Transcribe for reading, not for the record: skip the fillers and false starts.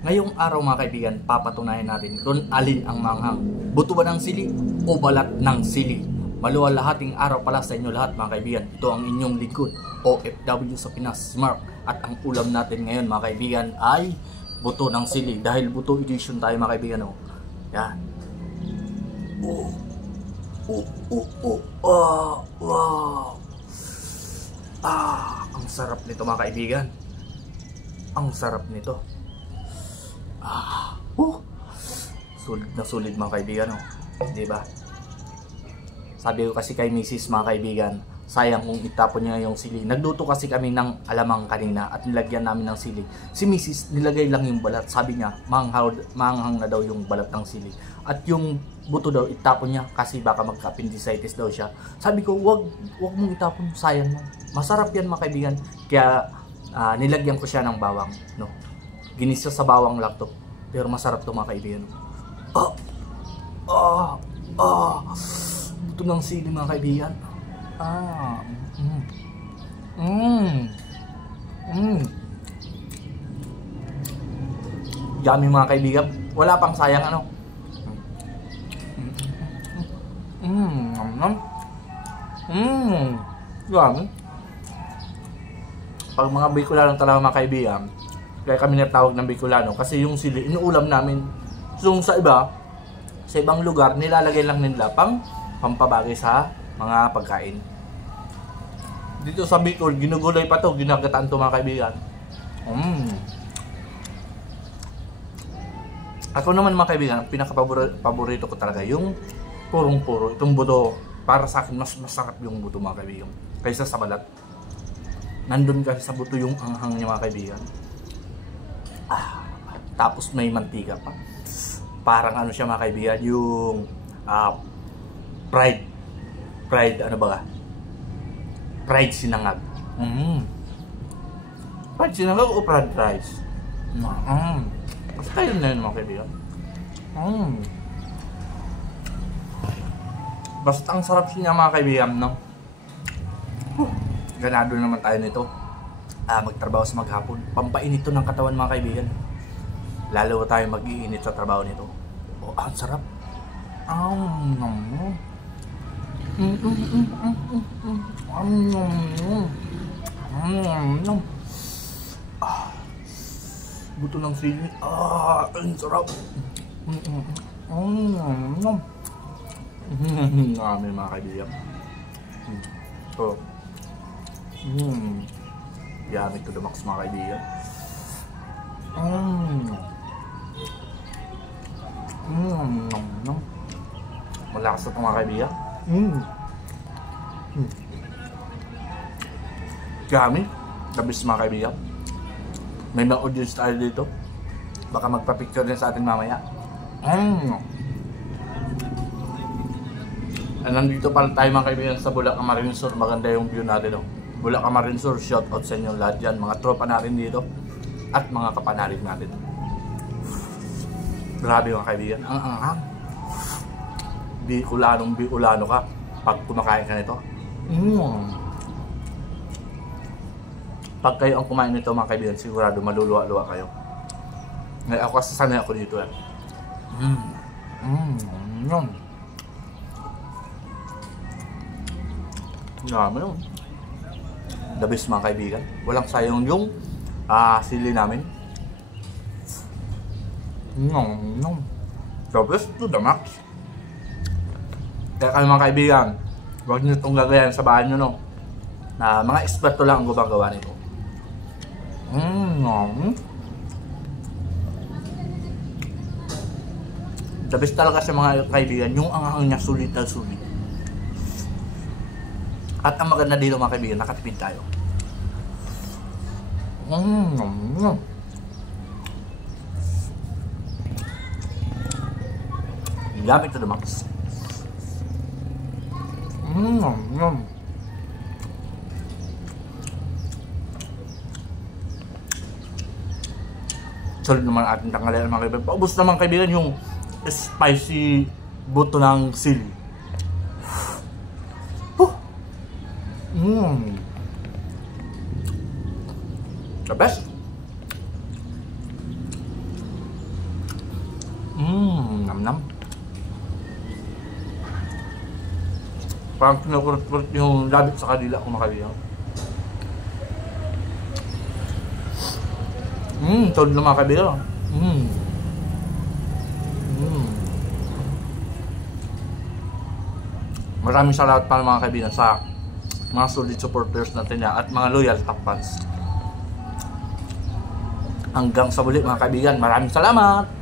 Ngayong araw mga kaibigan, papatunayan natin kung alin ang manghang. Buto ba ng sili o balat ng sili? Maluwalhating araw pala sa inyo lahat mga kaibigan. Ito ang inyong lingkod, OFW sa Pinas, Mark. At ang ulam natin ngayon mga kaibigan ay buto ng sili. Dahil buto edition tayo mga kaibigan. Oh. Yan. Wow. Ang sarap nito mga kaibigan. Ang sarap nito. Sulit na sulit mga kaibigan, oh. Diba? Sabi ko kasi kay Mrs. mga kaibigan, sayang kung itapon niya yung sili. Nagluto kasi kami ng alamang kanina at nilagyan namin ng sili. Si Mrs. nilagay lang yung balat. Sabi niya, manghang na daw yung balat ng sili. At yung buto daw, itapon niya kasi baka magka-appendicitis daw siya. Sabi ko, wag mong itapon, sayang mo. Masarap yan mga kaibigan. Kaya nilagyan ko siya ng bawang, no? Ginisa sa bawang lang to. Pero masarap to mga kaibigan. Buto ng sili mga kaibigan. Yummy mga kaibigan. Wala pang sayang ano. Yummy. Pag mga Bicolano talaga mga kaibigan, kaya kami natawag ng Bicolano kasi yung sili inuulam namin. So sa ibang lugar nilalagay lang nila pampabagay sa mga pagkain. Dito sa Bicol ginugulay pa to, ginagataan to mga kaibigan. Ako naman mga kaibigan, pinaka-paborito ko talaga yung purong-puro, itong buto. Para sa akin mas masarap yung buto mga kaibigan kaysa sa balat. Nandun kasi sa buto yung anghang niya mga kaibigan. Tapos may mantika pa. Parang ano siya mga kaibigan, yung fried ano ba ka? Fried sinangag. Fried sinangag o fried rice? Basta yun na yun mga kaibigan. Basta ang sarap siya mga kaibigan, no? Ganado naman tayo nito. Magtrabaho sa maghapon. Pampainit to ng katawan mga kaibigan. Lalo tayo mag-iinit sa trabaho nito. Ang sarap. Buto ng sili. Ang sarap. Amin mga kaibigan. Yummy to the max mga kaibigan. Malakas ito mga kaibigan. Yummy. The best mga kaibigan. May mga audience tayo dito. Baka magpa-picture din sa atin mamaya. Nandito pala tayo mga kaibigan sa Bulacan Marinsur. Maganda yung view natin, no? Bulacan Marinsur, shout out sa inyo lahat dyan. Mga tropa natin dito at mga kapanalig natin. Grabe mga kaibigan. Bicolano ka pag kumakain ka nito. Pag kayo ang kumain nito mga kaibigan, sigurado maluluwa-luwa kayo. Ngayon ako kasi sanay ako dito. Grabe yun. The best mga kaibigan. Walang sayang yung sili namin. The best to the max. Kaya kayo mga kaibigan, huwag nyo itong gagayan sa bahay nyo, no? Na mga eksperto lang ang gumagawa nito. The best talaga sa mga kaibigan, yung anghang niya sulit na sulit. At ang maganda dito mga kaibigan, nakatipid tayo. Gamit to the max. Solid naman ating tanghalian mga kaibigan. Paubos naman kaibigan yung spicy buto ng sili. The best. Nam-nam. Parang kinukurot-kurot yung labit sa kadila ko mga kaibigan. Tulad ng mga kaibigan. Maraming salamat para mga kaibigan sa mga solid supporters natin at mga loyal top fans. Hanggang sa muli mga kaibigan, maraming salamat!